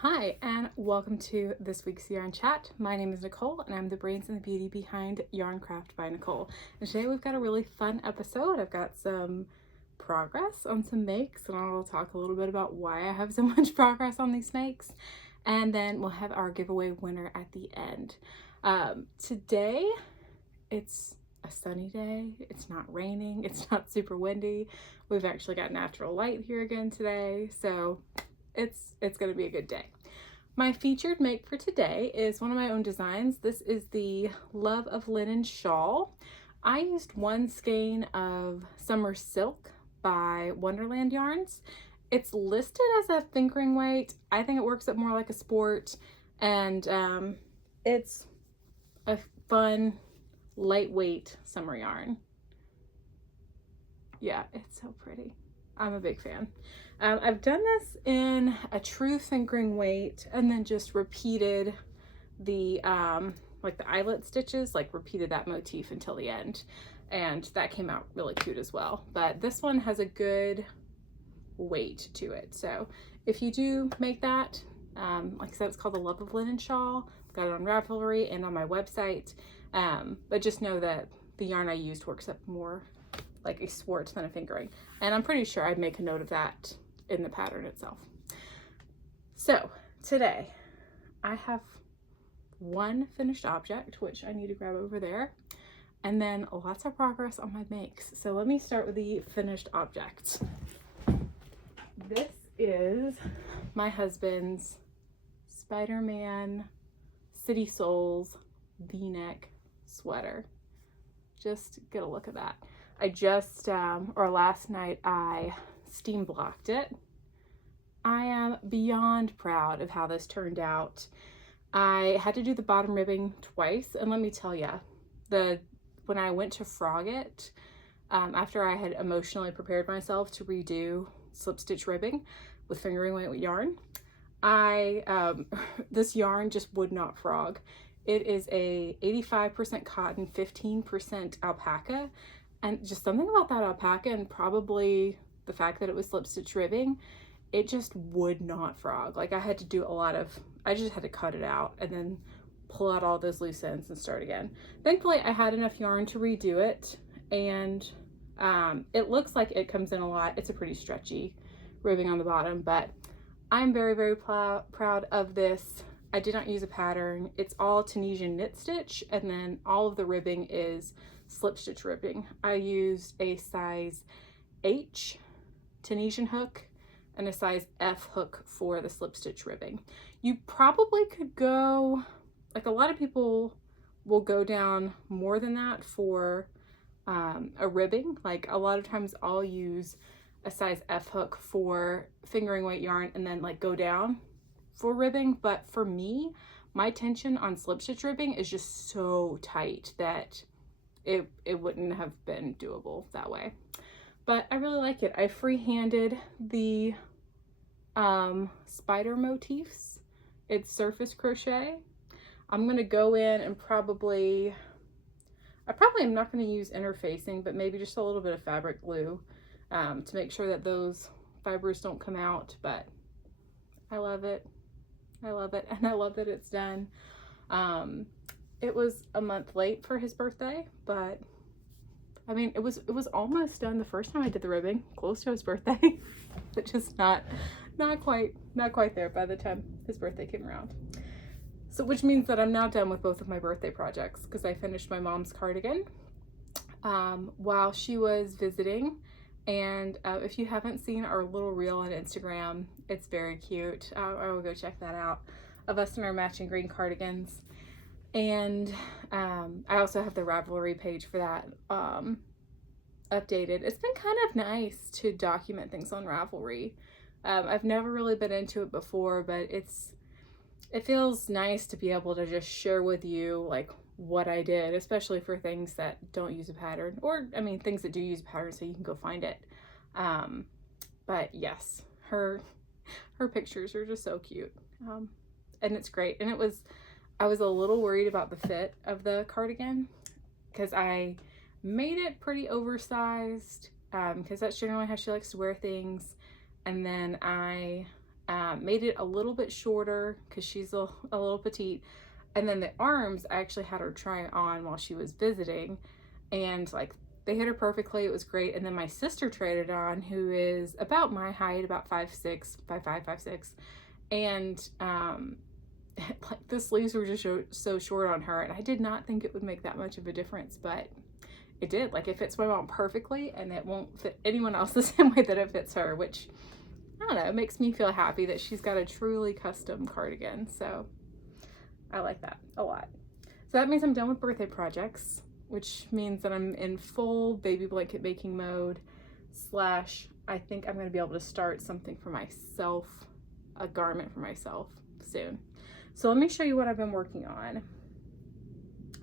Hi, and welcome to this week's Yarn Chat. My name is Nicole, and I'm the brains and the beauty behind Yarn Craft by Nicole. And today we've got a really fun episode. I've got some progress on some makes, and I'll talk a little bit about why I have so much progress on these makes. And then we'll have our giveaway winner at the end. Today, it's a sunny day. It's not raining. It's not super windy. We've actually got natural light here again today, so it's going to be a good day. My featured make for today is one of my own designs. This is the Love of Linen Shawl. I used one skein of Summer Silk by Wonderland Yarns. It's listed as a fingering weight. I think it works up more like a sport, and it's a fun, lightweight summer yarn. Yeah, it's so pretty. I'm a big fan. I've done this in a true fingering weight and then just repeated the like the eyelet stitches, like repeated that motif until the end, and that came out really cute as well. But this one has a good weight to it, so if you do make that, like I said, it's called the Love of Linen Shawl. I've got it on Ravelry and on my website, but just know that the yarn I used works up more like a swart than a fingering, and I'm pretty sure I'd make a note of that in the pattern itself. So today I have one finished object, which I need to grab over there, and then lots of progress on my makes. So let me start with the finished object. This is my husband's SpiderMan City Souls V-neck sweater. Just get a look at that. I just, or last night, I steam blocked it. I am beyond proud of how this turned out. I had to do the bottom ribbing twice, and let me tell you, when I went to frog it, after I had emotionally prepared myself to redo slip stitch ribbing with fingering weight yarn, this yarn just would not frog. It is a 85% cotton, 15% alpaca. And just something about that alpaca, and probably the fact that it was slip stitch ribbing, it just would not frog. Like I had to do I just had to cut it out and then pull out all those loose ends and start again. Thankfully, I had enough yarn to redo it, and it looks like it comes in a lot. It's a pretty stretchy ribbing on the bottom, but I'm very, very proud of this. I did not use a pattern. It's all Tunisian knit stitch, and then all of the ribbing is slip stitch ribbing. I used a size H Tunisian hook and a size F hook for the slip stitch ribbing. You probably could go, like a lot of people will go down more than that for a ribbing. Like a lot of times I'll use a size F hook for fingering weight yarn and then like go down for ribbing. But for me, my tension on slip stitch ribbing is just so tight that it wouldn't have been doable that way. But I really like it. I freehanded the spider motifs. It's surface crochet. I'm gonna go in and I probably am not gonna use interfacing, but maybe just a little bit of fabric glue to make sure that those fibers don't come out. But I love it. I love it, and I love that it's done. It was a month late for his birthday, but I mean, it was almost done the first time I did the ribbing, close to his birthday, but just not quite there by the time his birthday came around. So, which means that I'm now done with both of my birthday projects, because I finished my mom's cardigan while she was visiting. And if you haven't seen our little reel on Instagram, it's very cute. I will go check that out, of us in our matching green cardigans. And I also have the Ravelry page for that updated. It's been kind of nice to document things on Ravelry. I've never really been into it before, but it feels nice to be able to just share with you like what I did, especially for things that don't use a pattern, or I mean things that do use a pattern so you can go find it. But yes, her pictures are just so cute, and it's great. And I was a little worried about the fit of the cardigan because I made it pretty oversized, because that's generally how she likes to wear things. And then I Made it a little bit shorter because she's a little petite. And then the arms, I actually had her try on while she was visiting, and like they hit her perfectly. It was great. And then my sister tried it on, who is about my height, about 5'6", 5'5", 5'6", and like the sleeves were just so short on her, and I did not think it would make that much of a difference, but it did. Like it fits my mom perfectly, and it won't fit anyone else the same way that it fits her, which I don't know, it makes me feel happy that she's got a truly custom cardigan. So I like that a lot. So that means I'm done with birthday projects, which means that I'm in full baby blanket making mode / I think I'm going to be able to start something for myself, a garment for myself soon. So let me show you what I've been working on.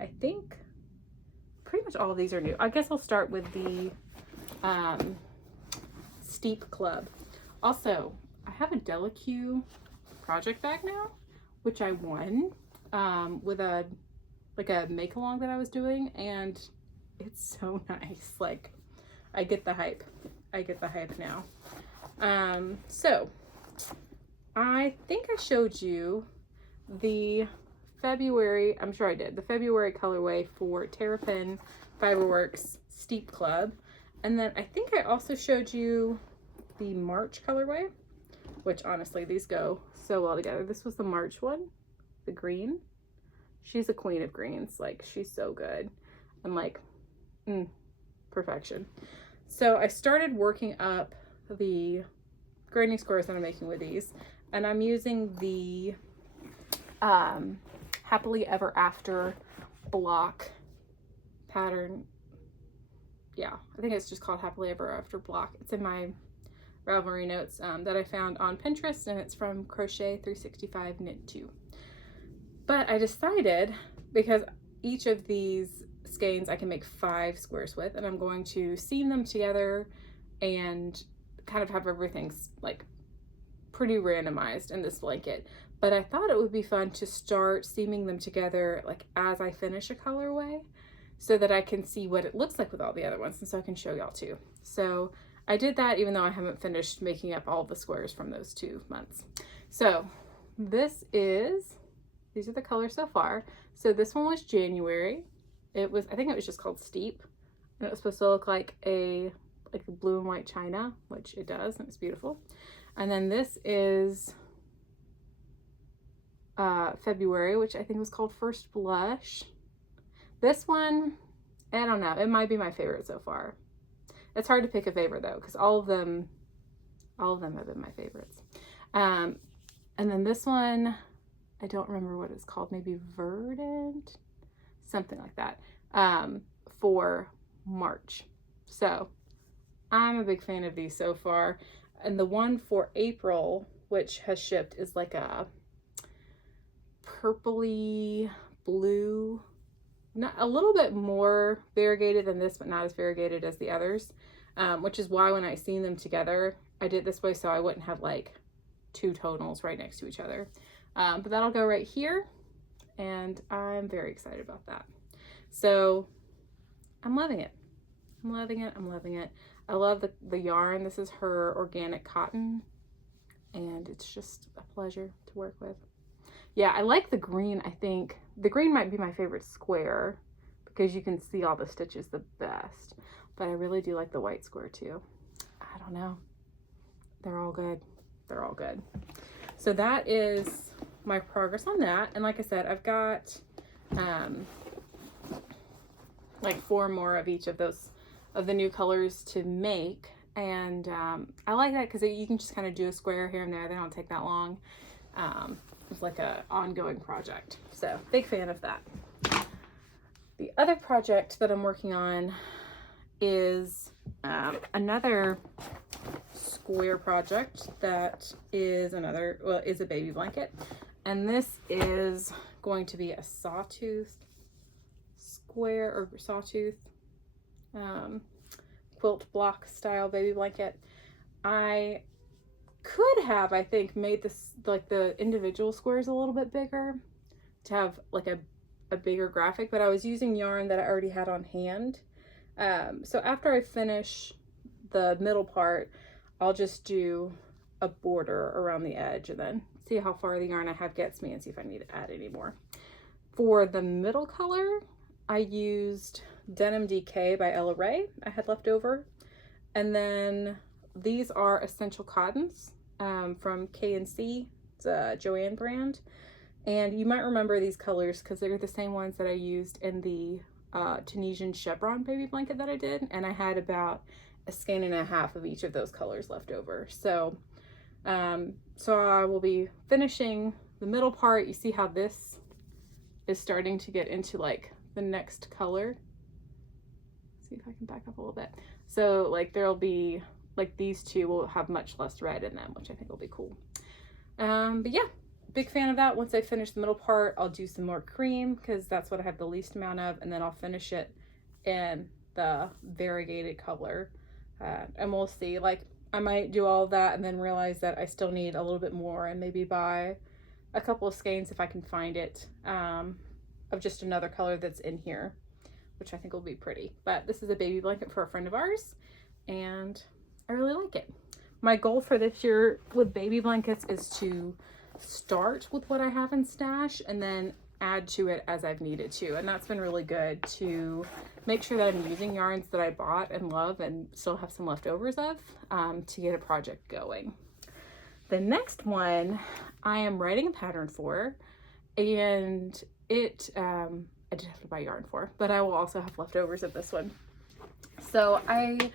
I think pretty much all of these are new. I guess I'll start with the Steep Club. Also, I have a Delicue project bag now, which I won with a make along that I was doing, and it's so nice. Like I get the hype. I get the hype now. So I think I showed you the February, I'm sure I did, the February colorway for Terrapin Fiberworks Steep Club. And then I think I also showed you the March colorway, which honestly, these go so well together. This was the March one, the green. She's a queen of greens. Like, she's so good. I'm like, perfection. So I started working up the grading squares that I'm making with these, and I'm using the Happily Ever After block pattern. Yeah, I think it's just called Happily Ever After block. It's in my Ravelry notes that I found on Pinterest, and it's from Crochet 365 Knit 2. But I decided, because each of these skeins I can make 5 squares with, and I'm going to seam them together and kind of have everything like pretty randomized in this blanket. But I thought it would be fun to start seaming them together like as I finish a colorway, so that I can see what it looks like with all the other ones, and so I can show y'all too. So I did that even though I haven't finished making up all the squares from those 2 months. So these are the colors so far. So this one was January. It was, I think it was just called Steep, and it was supposed to look like a blue and white china, which it does, and it's beautiful. And then this is February, which I think was called First Blush. This one, I don't know, it might be my favorite so far. It's hard to pick a favorite though, because all of them have been my favorites. And then this one, I don't remember what it's called, maybe Verdant, something like that, for March. So I'm a big fan of these so far. And the one for April, which has shipped, is like a purpley blue, not a little bit more variegated than this, but not as variegated as the others, which is why when I seen them together, I did this way so I wouldn't have like 2 tonals right next to each other. But that'll go right here, and I'm very excited about that. So I'm loving it. I'm loving it. I'm loving it. I love the yarn. This is her organic cotton, and it's just a pleasure to work with. Yeah, I like the green. I think the green might be my favorite square because you can see all the stitches the best, but I really do like the white square too. I don't know. They're all good. They're all good. So that is my progress on that. And like I said, I've got like 4 more of each of those, of the new colors to make. And I like that because you can just kind of do a square here and there. They don't take that long. It's like a ongoing project. So big fan of that. The other project that I'm working on is another square project that is is a baby blanket. And this is going to be a Sawtooth square, or Sawtooth quilt block style baby blanket. I could have, I think, made this like the individual squares a little bit bigger to have like a bigger graphic, but I was using yarn that I already had on hand. So after I finish the middle part, I'll just do a border around the edge and then see how far the yarn I have gets me and see if I need to add any more. For the middle color, I used Denim DK by Ella Rae I had left over. And then these are Essential Cottons from K&C. It's a Joanne brand. And you might remember these colors because they're the same ones that I used in the Tunisian chevron baby blanket that I did. And I had about a skein and a half of each of those colors left over. So, so I will be finishing the middle part. You see how this is starting to get into like the next color. See if I can back up a little bit. So like there'll be like these two will have much less red in them, which I think will be cool. But yeah, big fan of that. Once I finish the middle part, I'll do some more cream because that's what I have the least amount of, and then I'll finish it in the variegated color. And we'll see, like I might do all of that and then realize that I still need a little bit more and maybe buy a couple of skeins if I can find it, of just another color that's in here, which I think will be pretty. But this is a baby blanket for a friend of ours and I really like it. My goal for this year with baby blankets is to start with what I have in stash and then add to it as I've needed to. And that's been really good to make sure that I'm using yarns that I bought and love and still have some leftovers of to get a project going. The next one I am writing a pattern for, and it I did have to buy yarn for, but I will also have leftovers of this one. So I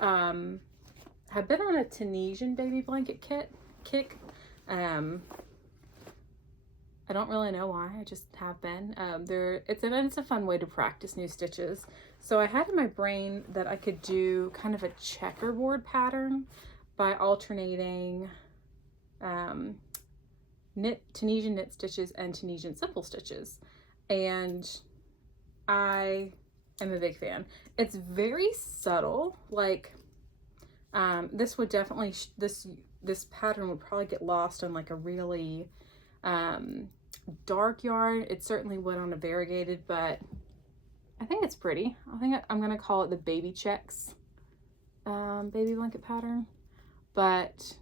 have been on a Tunisian baby blanket kick. I don't really know why, I just have been. It's a fun way to practice new stitches. So I had in my brain that I could do kind of a checkerboard pattern by alternating Tunisian knit stitches and Tunisian simple stitches. And I am a big fan. It's very subtle, like this would definitely, this pattern would probably get lost on like a really dark yarn. It certainly would on a variegated, but I think it's pretty. I think I'm gonna call it the baby checks baby blanket pattern, but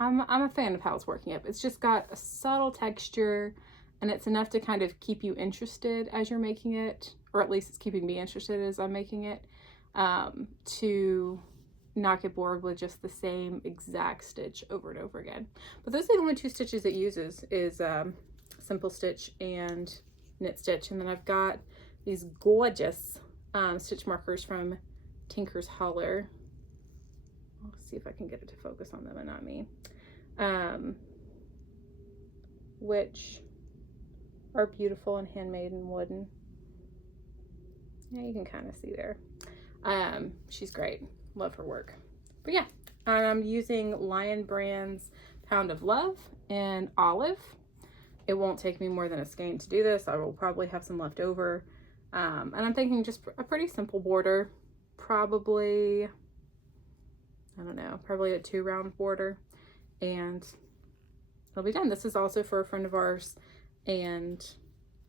I'm a fan of how it's working up. It's just got a subtle texture and it's enough to kind of keep you interested as you're making it, or at least it's keeping me interested as I'm making it, to not get bored with just the same exact stitch over and over again. But those are the only two stitches it uses, is simple stitch and knit stitch. And then I've got these gorgeous stitch markers from Tinker's Holler. I'll see if I can get it to focus on them and not me, which are beautiful and handmade and wooden. Yeah, you can kind of see there. She's great. Love her work. But yeah, I'm using Lion Brand's Pound of Love in olive. It won't take me more than a skein to do this. I will probably have some left over. And I'm thinking just a pretty simple border, probably, I don't know, probably a 2 round border, and it'll be done. This is also for a friend of ours, and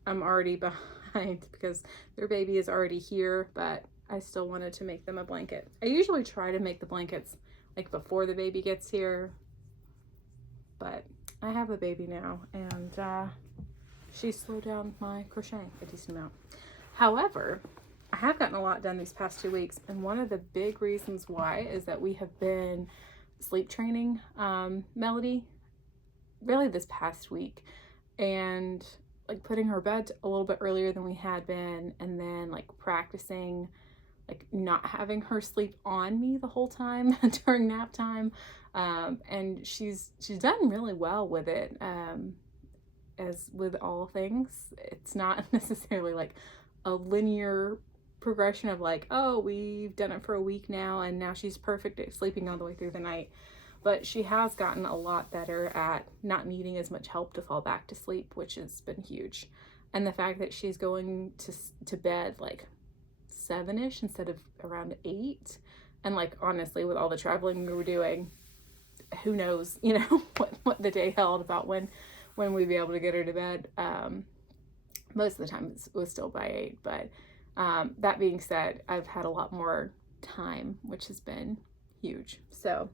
I'm already behind because their baby is already here, but I still wanted to make them a blanket. I usually try to make the blankets like before the baby gets here, but I have a baby now, and she slowed down my crocheting a decent amount. However, I have gotten a lot done these past 2 weeks, and one of the big reasons why is that we have been sleep training Melody really this past week, and like putting her bed a little bit earlier than we had been, and then like practicing like not having her sleep on me the whole time during nap time, and she's done really well with it. As with all things, it's not necessarily like a linear progression of like, oh, we've done it for a week now and now she's perfect at sleeping all the way through the night. But she has gotten a lot better at not needing as much help to fall back to sleep, which has been huge. And the fact that she's going to bed like 7-ish instead of around 8, and like honestly with all the traveling we were doing, who knows, you know, what the day held about when we'd be able to get her to bed. Most of the time it was still by 8, but that being said, I've had a lot more time, which has been huge. So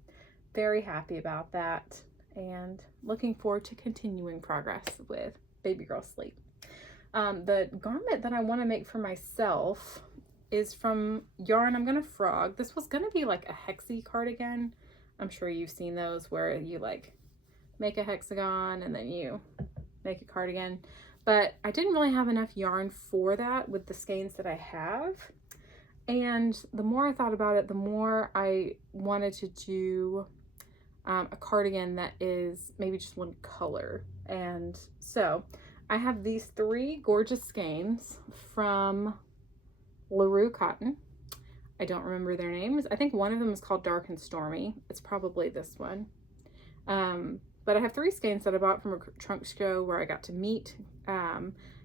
very happy about that and looking forward to continuing progress with baby girl sleep. The garment that I want to make for myself is from yarn I'm gonna frog. This was gonna be like a hexie cardigan. I'm sure you've seen those where you like make a hexagon and then you make a cardigan, but I didn't really have enough yarn for that with the skeins that I have. And the more I thought about it, the more I wanted to do a cardigan that is maybe just one color. And so I have these 3 gorgeous skeins from LaRue Cotton. I don't remember their names. I think one of them is called Dark and Stormy. It's probably this one. But I have 3 skeins that I bought from a trunk show where I got to meet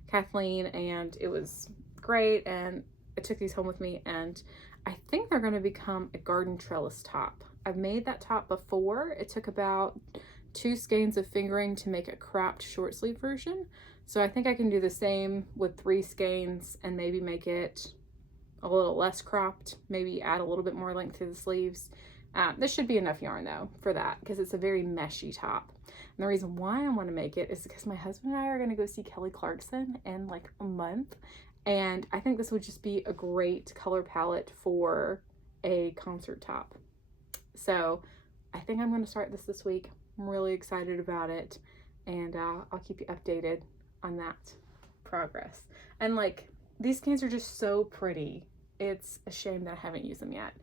Kathleen, and it was great. And I took these home with me, and I think they're going to become a garden trellis top. I've made that top before. It took about 2 skeins of fingering to make a cropped short sleeve version. So I think I can do the same with 3 skeins and maybe make it a little less cropped, maybe add a little bit more length to the sleeves. This should be enough yarn though for that, because it's a very meshy top. And the reason why I want to make it is because my husband and I are going to go see Kelly Clarkson in like a month, and I think this would just be a great color palette for a concert top. So I think I'm going to start this week. I'm really excited about it, and I'll keep you updated on that progress. And like, these skeins are just so pretty. It's a shame that I haven't used them yet.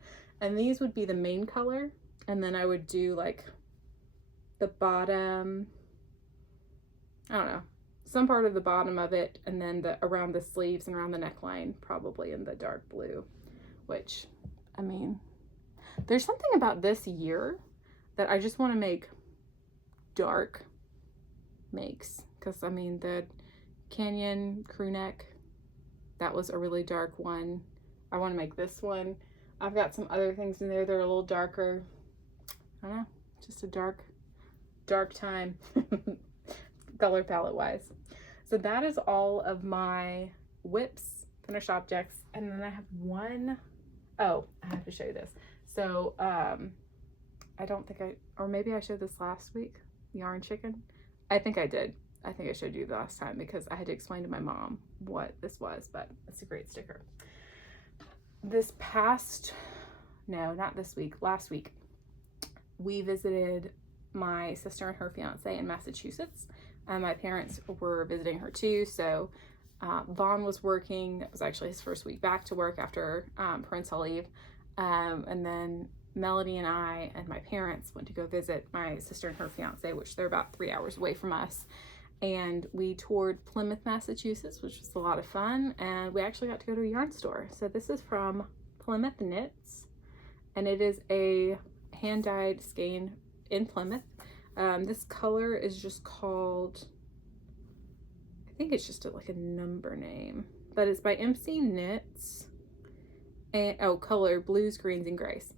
And these would be the main color, and then I would do like the bottom, I don't know, some part of the bottom of it, and then around the sleeves and around the neckline, probably in the dark blue. Which, I mean, there's something about this year that I just want to make dark makes, because I mean, the Canyon crew neck, that was a really dark one. I want to make this one. I've got some other things in there that are a little darker. I don't know, just a dark time color palette wise. So that is all of my whips, finished objects. And then I have one, oh, I have to show you this. So I don't think or maybe I showed this last week, the yarn chicken. I think I did. I think I showed you the last time because I had to explain to my mom what this was, but it's a great sticker. This past, no, not this week, last week, we visited my sister and her fiance in Massachusetts. My parents were visiting her too, so Vaughn was working. It was actually his first week back to work after parental leave. And then Melody and I and my parents went to go visit my sister and her fiance, which they're about 3 hours away from us. And we toured Plymouth, Massachusetts, which was a lot of fun. And we actually got to go to a yarn store. So this is from Plymouth Knits, and it is a hand-dyed skein in Plymouth. This color is just called, I think it's just like a number name, but it's by MC Knits. And oh, color blues, greens, and grays.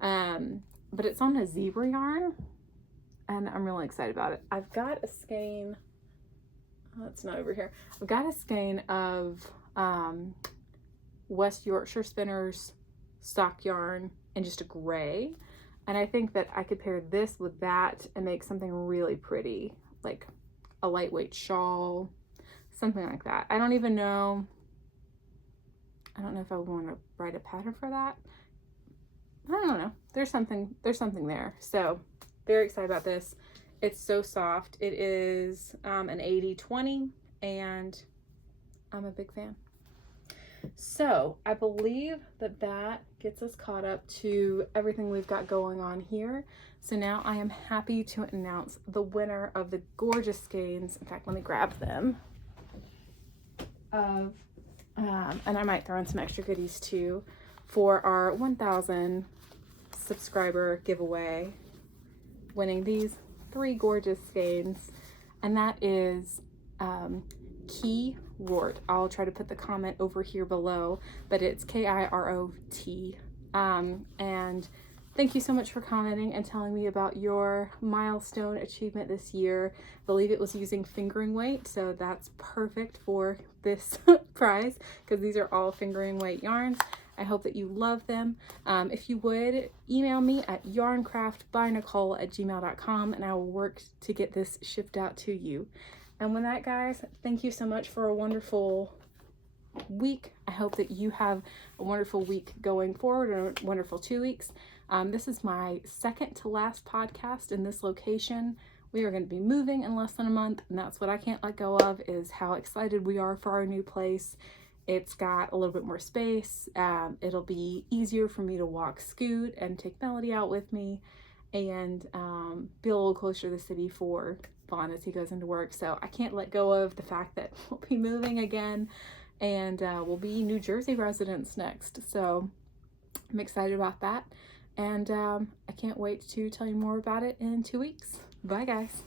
But it's on a zebra yarn, and I'm really excited about it. I've got a skein. Oh, it's not over here. I've got a skein of West Yorkshire Spinners stock yarn in just a gray, and I think that I could pair this with that and make something really pretty, like a lightweight shawl, something like that. I don't know if I want to write a pattern for that. I don't know. There's something there. So very excited about this. It's so soft. It is an 80/20, and I'm a big fan. So I believe that gets us caught up to everything we've got going on here. So now I am happy to announce the winner of the gorgeous skeins. In fact, let me grab them. And I might throw in some extra goodies too for our 1,000 subscriber giveaway, winning these 3 gorgeous skeins, and that is Key Rort. I'll try to put the comment over here below, but it's Kirot. And thank you so much for commenting and telling me about your milestone achievement this year. I believe it was using fingering weight, so that's perfect for this prize because these are all fingering weight yarns. I hope that you love them. If you would, email me at yarncraftbynicole@gmail.com and I will work to get this shipped out to you. And with that, guys, thank you so much for a wonderful week. I hope that you have a wonderful week going forward, or a wonderful 2 weeks. This is my second to last podcast in this location. We are going to be moving in less than a month, and that's what I can't let go of, is how excited we are for our new place. It's got a little bit more space. It'll be easier for me to walk Scoot and take Melody out with me, and be a little closer to the city for Vaughn as he goes into work. So I can't let go of the fact that we'll be moving again, and we'll be New Jersey residents next. So I'm excited about that, and I can't wait to tell you more about it in 2 weeks. Bye, guys.